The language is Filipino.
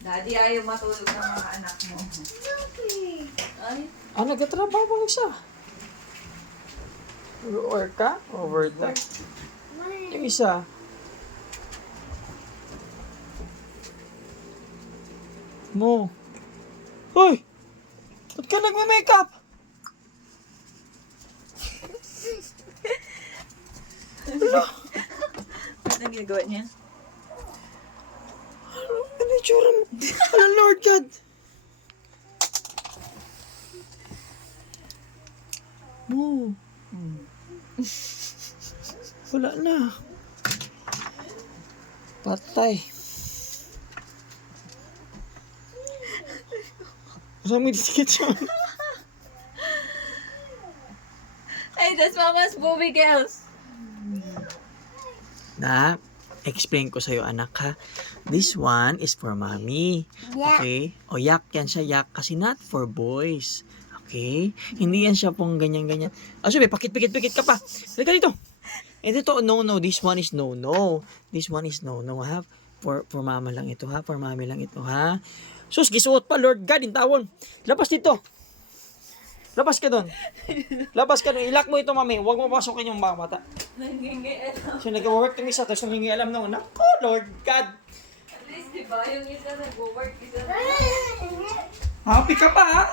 Daddy, ayaw matulog ng mga anak mo. Ay, Nagtatrabaho ba siya? Work ka? Overtime? Yung isa. Mo. Hoy! Ba't ka nagme-makeup? ano ang ginagawa niya? Ano yung tsura mo? Ano, Lord God? Mo. Wala na. Patay. Saan mo disikit siya? Hey, that's Mama's booby girls. Na, explain ko sa'yo anak ha. This one is for mommy. Okay? O yak yan siya, yak. Kasi not for boys. Okay? Hindi yan siya pong ganyan-ganyan. Sabi, pakit-pikit-pikit ka pa. Halika dito. Eh dito, no. This one is no. This one is no, ha. For mama lang ito, ha. For mommy lang ito, ha. Sus, gisuot pa, Lord God, in tawon. Labas dito. Labas ka doon. Labas ka doon. Ilak mo ito, mami. Huwag mo pasukin yung mga mata. Nangingialam. So, nag-work yung isa, tapos nangingialam na. Nako, Lord God. At least, di ba? Yung isa nag-work, isa Happy ka pa, ha?